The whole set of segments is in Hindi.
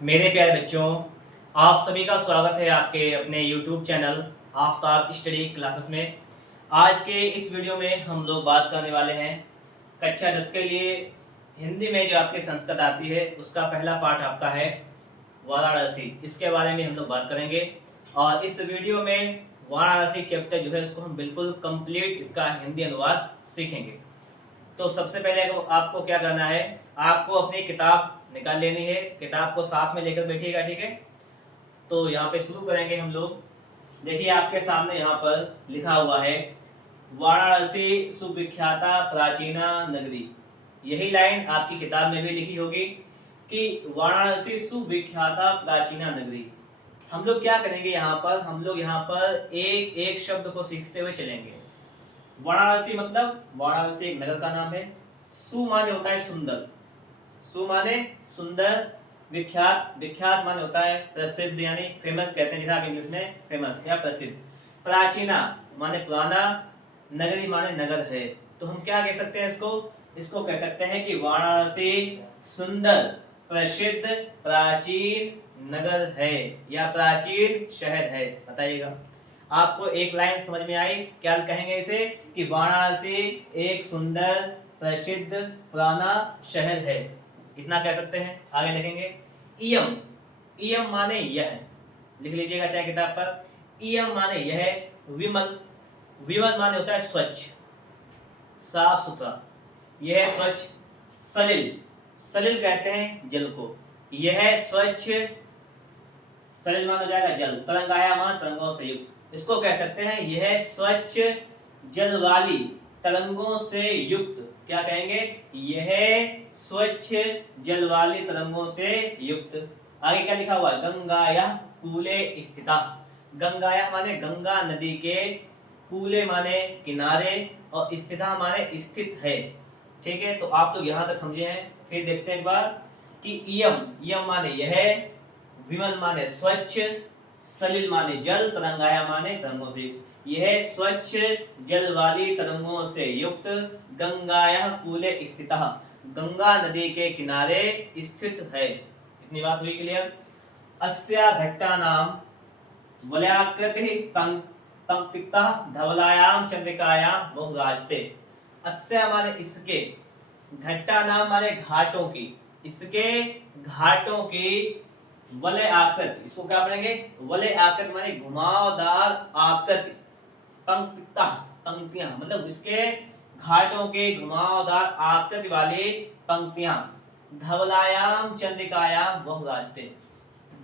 मेरे प्यारे बच्चों, आप सभी का स्वागत है आपके अपने YouTube channel Aftab study classes में। आज के इस वीडियो में हम लोग बात करने वाले हैं कक्षा 10 के लिए हिंदी में जो आपके संस्कृत आती है उसका पहला पाठ आपका है वाराणसी। इसके बारे में हम लोग बात करेंगे और इस वीडियो में वाराणसी चैप्टर जो है उसको हम बिल्कुल कंप्लीट इसका हिंदी अनुवाद सीखेंगे। तो सबसे पहले आपको क्या करना है, आपको अपनी किताब निकाल लेनी है, किताब को साथ में लेकर बैठिएगा, ठीक है। तो यहाँ पे शुरू करेंगे हम लोग। देखिए आपके सामने यहाँ पर लिखा हुआ है वाराणसी सुविख्याता प्राचीना नगरी। यही लाइन आपकी किताब में भी लिखी होगी कि वाराणसी सुविख्याता प्राचीना नगरी। हम लोग क्या करेंगे यहाँ पर, हम लोग यहाँ पर एक एक शब्द को सीखते हुए चलेंगे। वाराणसी मतलब वाराणसी एक नगर का नाम है। सु माने होता है सुंदर, सु माने सुंदर। विख्यात, विख्यात माने होता है प्रसिद्ध यानी फेमस कहते हैं, जैसे आप इंग्लिश में फेमस या प्रसिद्ध। प्राचीना माने पुराना, नगरी माने नगर है। तो हम क्या कह सकते हैं इसको कह सकते हैं कि वाराणसी सुंदर, प्रसिद्ध, प्राचीन नगर है या प्राचीन शहर है। बताइएगा आपको एक लाइन समझ में आई? क्या कहेंगे इसे कि वाराणसी एक सुंदर, प्रसिद्ध, पुराना शहर है। इतना कह सकते हैं। आगे लिखेंगे इयम, इयम माने यह, लिख लीजिएगा चाहे किताब पर। इयम माने यह। विमल, विमल माने होता है स्वच्छ, साफ सुथरा, यह स्वच्छ। सलिल, सलिल कहते हैं जल को, यह स्वच्छ। सलिल मान हो जाएगा जल। तरंगायमान, तरंगों से युक्त, इसको कह सकते हैं यह स्वच्छ जल वाली, तरंगों से युक्त। क्या कहेंगे? यह स्वच्छ जल वाली, तरंगों से युक्त। आगे क्या लिखा हुआ है? गंगाया कूले स्थिता। गंगाया माने गंगा नदी के, कूले माने किनारे, और स्थिता माने स्थित है। ठीक है, तो आप लोग यहां तक समझे हैं। फिर देखते हैं एक बार कि इयम, इयम माने यह, विमल माने स्वच्छ, सलिल माने जल, तरंगाया माने तरंगों से युक्त। यह स्वच्छ जल वाली, तरंगों से युक्त, गंगाया कूले स्थितः, गंगा नदी के किनारे स्थित है। इतनी बात हुई क्लियर? अस्या घट्टानाम वलयाकृति पंक्तितः धवलायाम चंद्रिकायाम बहुराजते। अस्या माने इसके, घट्टा नाम माने घाटों की, इसके घाटों की, वलय आकृति, इसको क्या पढ़ेंगे? वलय आकृति माने घुमावदार आकृति, पंक्तितः पंक्तियां, मतलब इसके घाटों के घुमावदार आकृति वाली पंक्तियां। धवलायाम चंद्रिकायाम बहुराजते।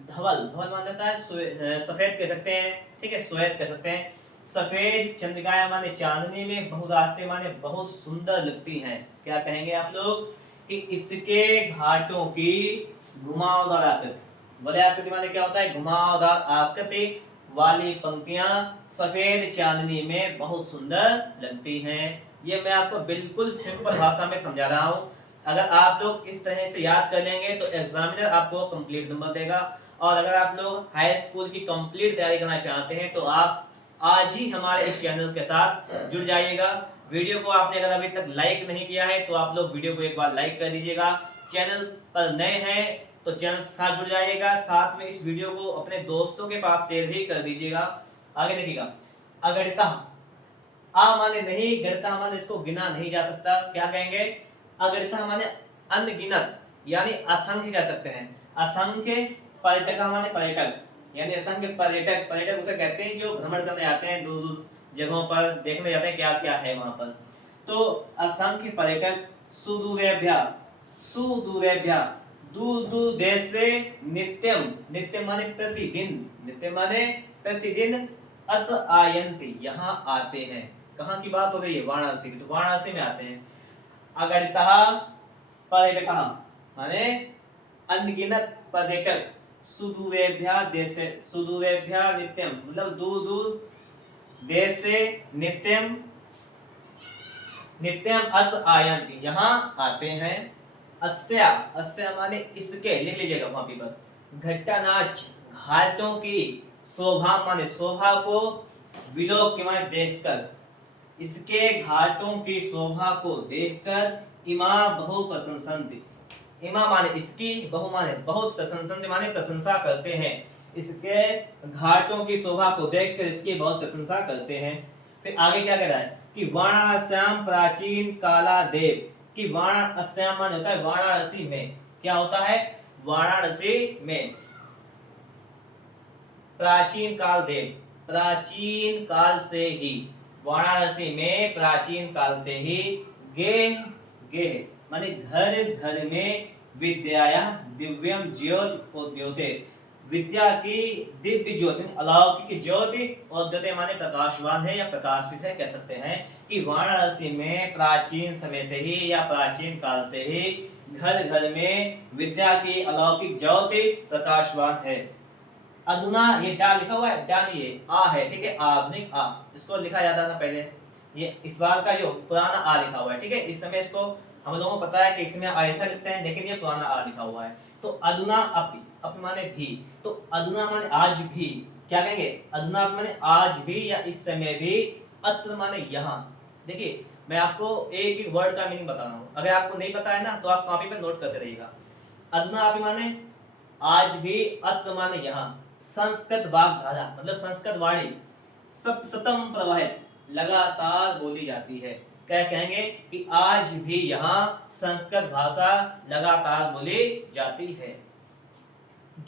धवल, धवल माने होता है सफेद कह सकते हैं, ठीक है, श्वेत कह सकते हैं। सफेद, चंद्रिकाया माने चांदनी में, बहुरास्ते माने बहुत सुंदर लगती हैं। क्या कहेंगे आप लोग कि इसके घाटों की घुमावदार आकृति। वलय आकृति माने क्या होता है? घुमावदार आकृति वाली पंक्तियां सफेद चांदनी में बहुत सुंदर लगती हैं। ये मैं आपको बिल्कुल सिंपल भाषा में समझा रहा हूं। अगर आप लोग इस तरह से याद कर लेंगे तो एग्जामिनर आपको कंप्लीट नंबर देगा। और अगर आप लोग हाई स्कूल की कंप्लीट तैयारी करना चाहते हैं तो आप आज ही हमारे इस चैनल के साथ जुड़ जाइएगा। वीडियो को आपने अगर अभी तक लाइक नहीं किया है तो आप लोग वीडियो को एक बार लाइक कर दीजिएगा। चैनल पर नए हैं तो चैनल के साथ जुड़ जाइएगा। साथ में इस वीडियो को अपने दोस्तों के पास शेयर भी कर दीजिएगा। आगे देखिएगा, अगणिता, आ माने नहीं, गणिता माने इसको गिना नहीं जा सकता। क्या कहेंगे? अगणिता माने अनगिनत यानी असंख्य कह सकते हैं। असंख्य। पर्यटक माने पर्यटक यानी असंख्य पर्यटक, पर्यटक उसे कहते हैं जो भ्रमण करने आते हैं, दूर दूर जगहों पर देखने जाते हैं क्या क्या है वहां पर। तो असंख्य पर्यटक। सुदूरेभ्य, सुदूरेभ्य दूर दूर देश से, नित्यम, नित्यम माने प्रतिदिन, नित्यम माने प्रतिदिन, अत आयन्ति यहाँ आते हैं। कहाँ की बात हो रही है? वाराणसी की। तो वाराणसी में आते हैं। अगणितः पर्यटकः माने अनगिनत पर्यटक। सुदूरेभ्य देश से, सुदूरेभ्य नित्यम मतलब दूर दूर देश से, नित्यम, नित्यम अत्र आयन्ति यहाँ आते हैं। अस्या, अस्या माने इसके, लिख लीजिएगा कॉपी पर। घट्टानाच घाटों की, शोभा माने शोभा को, विलोक माने देखकर, इसके घाटों की शोभा को देखकर, इमा बहु प्रशंसन्ति, इमा माने इसकी, बहु माने बहुत, प्रशंसन्ति माने प्रशंसा करते हैं। इसके घाटों की शोभा को देखकर इसकी बहुत प्रशंसा करते हैं। फिर आगे क्या कह रहा है कि वाराणस्याम प्राचीन काला देव, कि वाराणस्याम माने होता है वाराणसी में, क्या होता है वाराणसी में, प्राचीन काल देव, प्राचीन काल से ही, वाराणसी में प्राचीन काल से ही, गेह गेह माने घर घर में, विद्याया दिव्यम ज्योति उद्योते, विद्या की दिव्य ज्योति अलौकिक ज्योति, उद्योते माने प्रकाशवान है या प्रकाशित है, कह सकते हैं कि वाराणसी में प्राचीन समय से ही या प्राचीन काल से ही घर घर में विद्या की अलौकिक ज्योति प्रकाशवान है। अधुना ये डा लिखा हुआ है, डा नहीं है आ है, ठीक है, आधुनिक आ, इसको लिखा जाता था पहले, ये इस बार का जो पुराना आ लिखा हुआ है, ठीक है, इस समय इसको हम लोगों को पता है कि इसमें ऐसा लिखते हैं, लेकिन ये पुराना आ लिखा हुआ है। तो अधुना अपि, अपि माने भी, तो अधुना माने आज भी, क्या कहेंगे अधुना माने आज भी या इस समय भी, अत्र माने यहाँ। देखिए मैं आपको एक एक वर्ड का मीनिंग बता रहा हूँ, अगर आपको नहीं पता है ना तो आप कॉपी पे नोट करते रहिएगा। अधुना अपि माने आज भी, अत्र माने यहाँ, संस्कृत वाग्धारा मतलब संस्कृत वाणी सततम प्रवाहित लगातार बोली जाती है। क्या कहेंगे कि आज भी यहाँ संस्कृत भाषा लगातार बोली जाती है।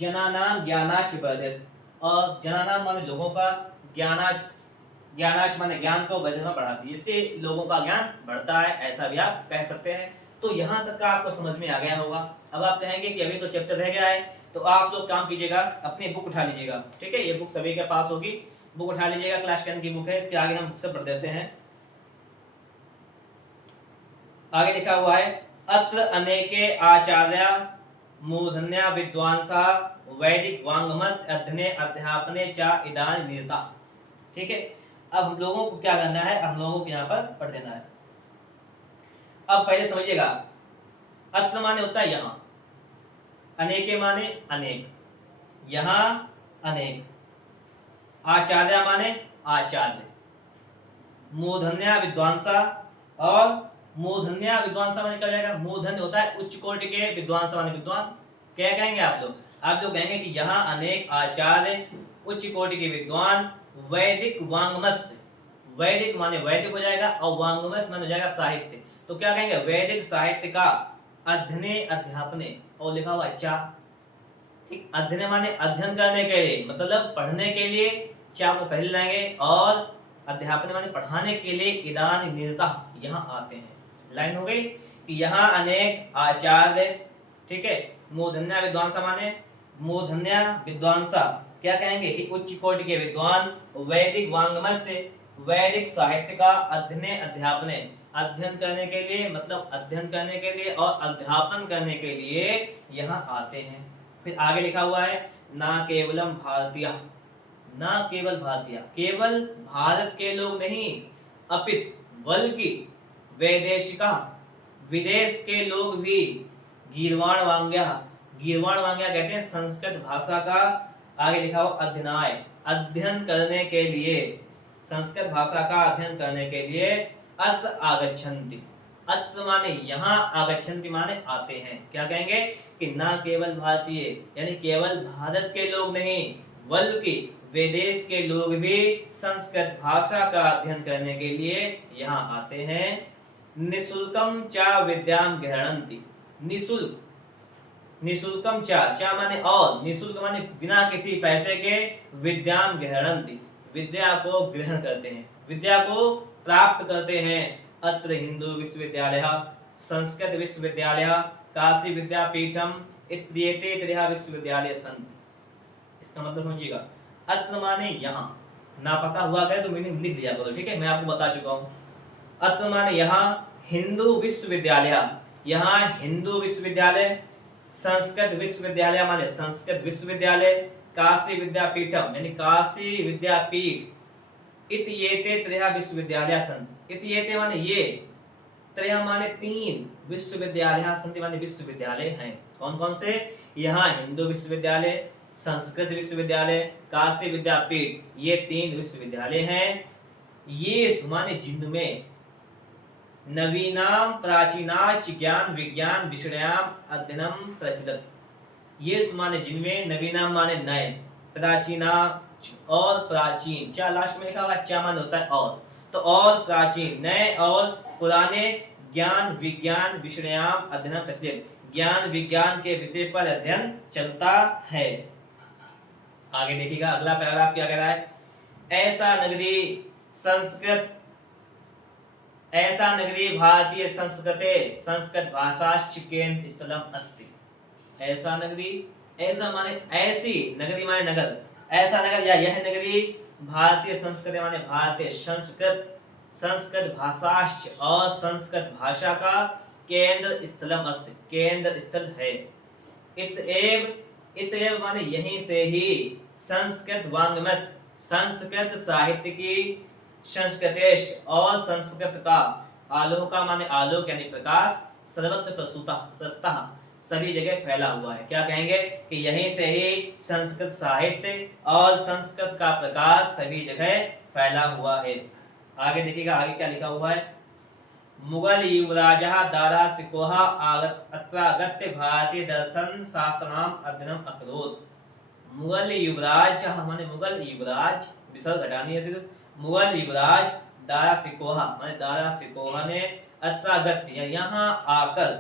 जनानाम ज्ञानाच वर्धित, और जनानाम माने लोगों का, ज्ञानाच माने ज्ञान को बढ़ाना बढ़ाती है, जिससे लोगों का ज्ञान बढ़ता है, ऐसा भी आप कह सकते हैं। तो यहाँ तक का आपको समझ में आ गया होगा। अब आप कहेंगे कि अभी तो चैप्टर रह गया है, तो आप लोग काम कीजिएगा, अपनी बुक उठा लीजिएगा, ठीक है, ये बुक सभी के पास होगी, बुक उठा लीजिएगा, क्लास 10 की बुक है, इसके आगे हम बुक से पढ़ देते हैं। आगे लिखा हुआ है अत्र अनेके आचार्य मूर्धन्या विद्वांसा वैदिक वांगमस अध्ययने अध्यापने च इदान निरता। ठीक है, अब हम लोगों को क्या करना है, हम लोगों को यहाँ पर पढ़ देना है। अब पहले समझिएगा, अत्र माने होता है यहाँ, अनेके माने अनेक, यहाँ अनेक, आचार्य माने आचार्य, मूर्धन्या विद्वांसा, और मूर्धन्या विद्वांसा माने क्या हो जाएगा, मूर्धन्य होता है उच्च कोटि के, विद्वांसा माने विद्वान। क्या कहेंगे आप लोग, आप लोग कहेंगे कि यहाँ अनेक आचार्य, उच्च कोटि के विद्वान, वैदिक वांगमस, वैदिक माने वैदिक हो जाएगा, और वांगमस माने हो जाएगा साहित्य। तो क्या कहेंगे, वैदिक साहित्य का अध्ययने अध्यापने, और लिखा हुआ चा, ठीक, अध्ययन माने अध्ययन करने के लिए, मतलब पढ़ने के लिए, चा को पहले लाएंगे, और अध्यापन माने पढ़ाने के लिए, इदान निरता यहाँ आते हैं। लाइन हो गई कि यहाँ अनेक आचार्य, ठीक है, मूर्धन्या विद्वांसा माने मूर्धन्या विद्वांसा, क्या कहेंगे कि उच्च कोटि के विद्वान, वैदिक वांगमस से, वैदिक साहित्य का अध्ययने अध्यापने, अध्ययन करने के लिए, मतलब अध्ययन करने के लिए और अध्यापन करने के लिए यहाँ आते हैं। फिर आगे लिखा हुआ है ना केवलम भारतीय, ना केवल भारतीय, केवल भारत के लोग नहीं, अपित बल्कि वैदेशिका, विदेश के लोग भी, गीर्वाण वांग्या, गीर्वाण वांग्या कहते हैं संस्कृत भाषा का, आगे लिखा हुआ अध्ययनाय, अध्ययन करने के लिए, संस्कृत भाषा का अध्ययन करने के लिए, अत्र आगच्छन्ति, अत्र माने यहाँ, आगच्छन्ति माने आते हैं। क्या कहेंगे कि ना केवल भारतीय यानी केवल भारत के लोग नहीं, बल्कि विदेश के लोग भी संस्कृत भाषा का अध्ययन करने के लिए यहाँ आते हैं। निशुल्कम चा विद्याम गृह्णन्ति, निशुल्क, निशुल्कम चा, चा माने और, निशुल्क माने बिना किसी पैसे के, विद्याम गृह्णन्ति, विद्या को ग्रहण करते हैं, विद्या को प्राप्त करते हैं। अत्र हिंदू विश्वविद्यालय, संस्कृत विश्वविद्यालय, काशी विद्यापीठम इत्येते त्रयः विश्वविद्यालय सन्ति। इसका मतलब समझिएगा, अत्र माने यहाँ, ना पता हुआ करे तो मीनिंग लिख दिया करो, ठीक है, मैं आपको बता चुका हूँ। अत्र माने यहाँ हिंदू विश्वविद्यालय, यहाँ हिंदू विश्वविद्यालय, संस्कृत विश्वविद्यालय माने संस्कृत विश्वविद्यालय, काशी विद्यापीठम यानी काशी विद्यापीठ, इत्येते त्रयः विश्वविद्यालय सन्ति, इत्येते माने ये, त्रयः माने तीन, विश्वविद्यालय सन्ति माने विश्वविद्यालय हैं। कौन कौन से, यहाँ हिंदू विश्वविद्यालय, संस्कृत विश्वविद्यालय, काशी विद्यापीठ, ये तीन विश्वविद्यालय हैं। ये माने जिनमें, नवीनाम प्राचीनाच ज्ञान विज्ञान विषयाम अध्ययनम प्रचलत। ये माने जिनमें, नवीनाम माने नए, प्राचीना और प्राचीन, चा लास्ट में लिखा होगा, चा मान होता है और, तो और प्राचीन नए और पुराने ज्ञान विज्ञान विषयाम अध्ययन प्रचलित, ज्ञान विज्ञान के विषय पर अध्ययन चलता है। आगे देखिएगा अगला पैराग्राफ क्या कह रहा है। ऐसा नगरी संस्कृत, ऐसा नगरी भारतीय संस्कृते संस्कृत भाषाश्च केंद्र स्थलम अस्ति। ऐसा नगरी, ऐसा माने ऐसी, नगरी माने नगर, ऐसा नगर या यह नगरी भारतीय संस्कृति माने भारतीय संस्कृत, संस्कृत भाषाश्च और संस्कृत भाषा का केंद्र स्थलम अस्ति, केंद्र स्थल है। इतएव माने यहीं से ही संस्कृत वाङ्मयस्, संस्कृत साहित्य की, संस्कृतेश और संस्कृत का, आलोका माने आलोक यानी प्रकाश, सर्वत्र प्रस्तुतः सभी जगह फैला हुआ है। क्या कहेंगे कि यहीं से ही संस्कृत साहित्य और संस्कृत का प्रकाश सभी जगह फैला हुआ है। आगे देखिएगा आगे क्या लिखा हुआ है। मुगल युवराज दारा सिकोहा अत्रागत्य भारतीय दर्शन शास्त्रनाम अध्ययनम अकरोत्। मुगल युवराज माने मुगल युवराज, विसर्ग हटानी है सिर्फ, मुगल युवराज दारा सिकोहा माने दारा सिकोहा ने अत्रागत्य यहाँ आकर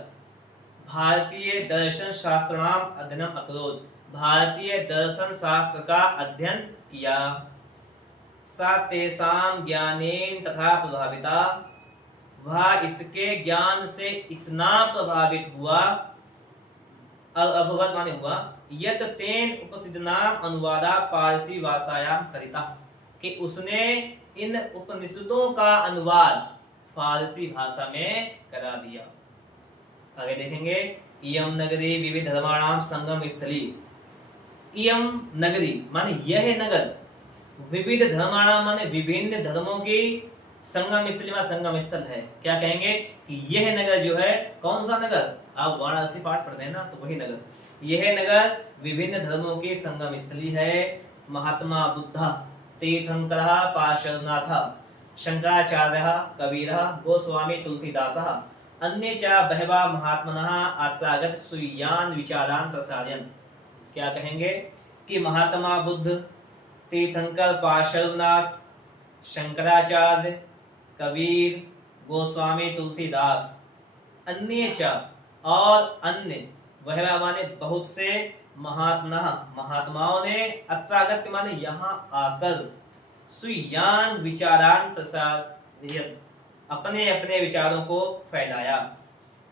भारतीय दर्शन शास्त्रनाम अध्ययनम अकरोत्, भारतीय दर्शन शास्त्र का अध्ययन किया। सा तेषां ज्ञानेन तथा प्रभाविता, वह इसके ज्ञान से इतना प्रभावित हुआ, अभवत माने हुआ, यत तेन उपनिषदानाम अनुवादा पारसी भाषायाम करिता, कि उसने इन उपनिषदों का अनुवाद फारसी भाषा में करा दिया। आगे देखेंगे। इयम नगरी विविध धर्माणाम संगम स्थली। इयम नगरी माने यह नगर, विविध धर्माणाम माने विभिन्न धर्मों की, संगम स्थली में संगम स्थल है। क्या कहेंगे कि यह नगर जो है, कौन सा नगर, आप वाराणसी पाठ पढ़ते हैं ना, तो वही नगर, यह नगर विभिन्न धर्मों की संगम स्थली है। महात्मा बुद्ध, तीर्थंकरः पार्श्वनाथः, शंकराचार्यः, कबीरः, गोस्वामी तुलसीदासः, अन्ये च बहवः महात्मनः अत्रागत स्वीयान् विचारान् प्रसारयन्। क्या कहेंगे कि महात्मा बुद्ध, तीर्थंकर पार्श्वनाथ, शंकराचार्य, कबीर, गोस्वामी तुलसीदास, अन्य च और अन्य, वह माने बहुत से, महात्माओं ने, अत्रागत माने यहाँ आकर, स्वीयान विचारान प्रसारयन्, अपने अपने विचारों को फैलाया।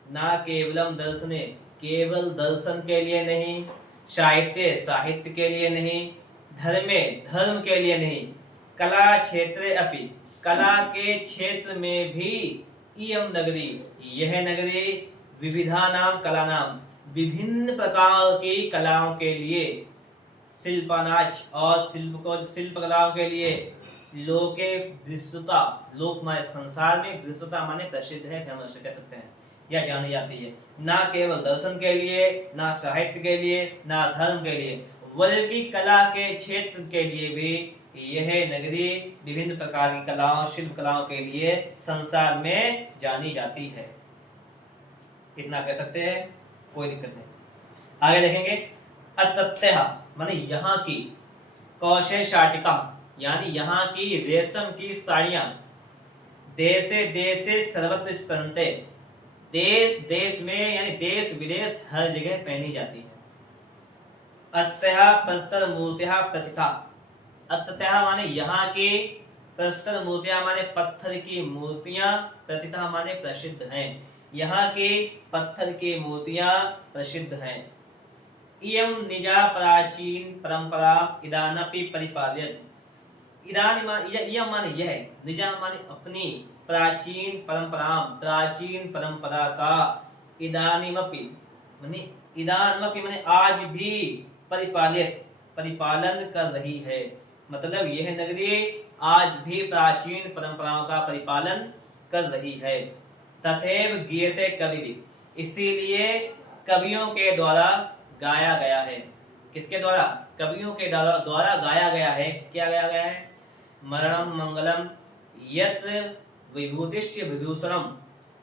ना केवलम दर्शने, केवल दर्शन के लिए नहीं, साहित्य साहित्य के लिए नहीं, धर्मे धर्म के लिए नहीं, कला क्षेत्रे अपि, कला के क्षेत्र में भी, इयम नगरी यह नगरी, विविधानाम कलानाम विभिन्न प्रकार की कलाओं के लिए, शिल्पानाच और शिल्प कलाओं के लिए, लोके विश्वता, लोक माने संसार में, विश्वता माने प्रसिद्ध है, फेमस कह सकते हैं या जानी जाती है। ना केवल दर्शन के लिए, ना साहित्य के लिए, ना धर्म के लिए, बल्कि कला के क्षेत्र के लिए भी यह नगरी विभिन्न प्रकार की कलाओं, शिल्प कलाओं के लिए संसार में जानी जाती है। इतना कह सकते हैं, कोई दिक्कत नहीं। आगे देखेंगे। अतत्यः माने यहाँ की, कौशे शाटिका यानी यहाँ की रेशम की साड़ियां, देशे देशे सर्वत्र स्पंदते, देश देश में यानी देश विदेश हर जगह पहनी जाती है। अत्यः प्रस्तर मूर्तियां प्रतिथा, अत्यः माने यहाँ की, प्रस्तर मूर्तियां माने पत्थर की मूर्तियां, प्रतिथा माने प्रसिद्ध हैं, यहाँ की पत्थर की मूर्तियां प्रसिद्ध हैं। इयम निजा प्राचीन परंपरा इदानपि परिपाल्यते, इदानीम माने यह, निजा माने अपनी, प्राचीन परंपरा, प्राचीन परंपरा का, इदानीमपि माने आज भी, परिपालित परिपालन कर रही है, मतलब यह नगरी आज भी प्राचीन परंपराओं का परिपालन कर रही है। तथैव गीयते कवि, इसीलिए कवियों के द्वारा गाया गया है। किसके द्वारा? कवियों के द्वारा गाया गया है। क्या गाया गया है? मरणम मंगलम यत् विभूतिश्च विभूषणम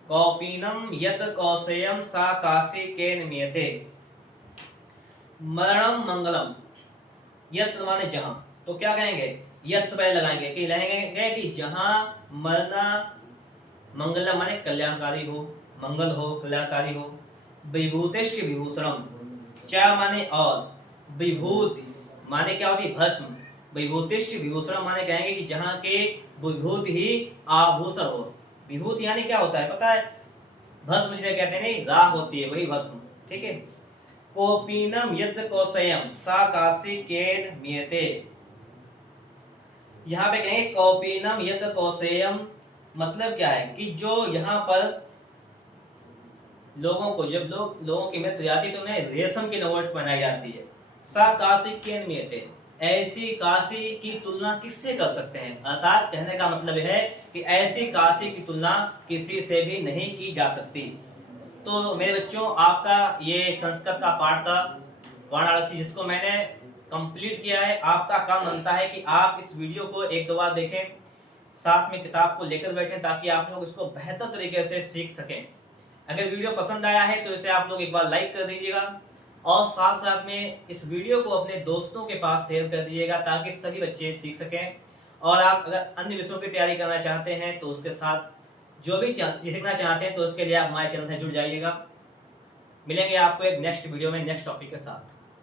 कौपीनम यत कौसेयम सा काशी केन नियते। मरणम मंगलम, यत माने जहां, तो क्या कहेंगे, यत पहले लगाएंगे कि लगाएंगे कि जहां मरना, मंगलम माने कल्याणकारी हो, मंगल हो, कल्याणकारी हो। विभूतिश्च विभूषणम, च माने और, विभूति माने क्या होती है, भस्म। विभूतिश्च विभूषणम माने कहेंगे कि जहां के विभूति ही आभूषण हो। विभूति यानी क्या होता है पता है, भस्म जिसे कहते हैं, नहीं राख होती है, वही भस्म, ठीक है। कोपीनम यत कौशयम सा काशी केन नियते, यहाँ पे कहेंगे कौपीनम यत कौशेयम, मतलब क्या है कि जो यहाँ पर लोगों को, जब लोगों की मृत्यु जाती है तो उन्हें रेशम की नौवट पहनाई जाती है। सा काशी केन नियते, ऐसी काशी की तुलना किससे कर सकते हैं, अर्थात कहने का मतलब है कि ऐसी काशी की तुलना किसी से भी नहीं की जा सकती। तो मेरे बच्चों, आपका ये संस्कृत का पाठ था वाराणसी, जिसको मैंने कंप्लीट किया है। आपका काम बनता है कि आप इस वीडियो को एक दो बार देखें, साथ में किताब को लेकर बैठें, ताकि आप लोग इसको बेहतर तरीके से सीख सकें। अगर वीडियो पसंद आया है तो इसे आप लोग एक बार लाइक कर दीजिएगा, और साथ साथ में इस वीडियो को अपने दोस्तों के पास शेयर कर दीजिएगा, ताकि सभी बच्चे सीख सकें। और आप अगर अन्य विषयों की तैयारी करना चाहते हैं तो उसके साथ जो भी सीखना चाहते हैं तो उसके लिए आप हमारे चैनल से जुड़ जाइएगा। मिलेंगे आपको एक नेक्स्ट वीडियो में नेक्स्ट टॉपिक के साथ।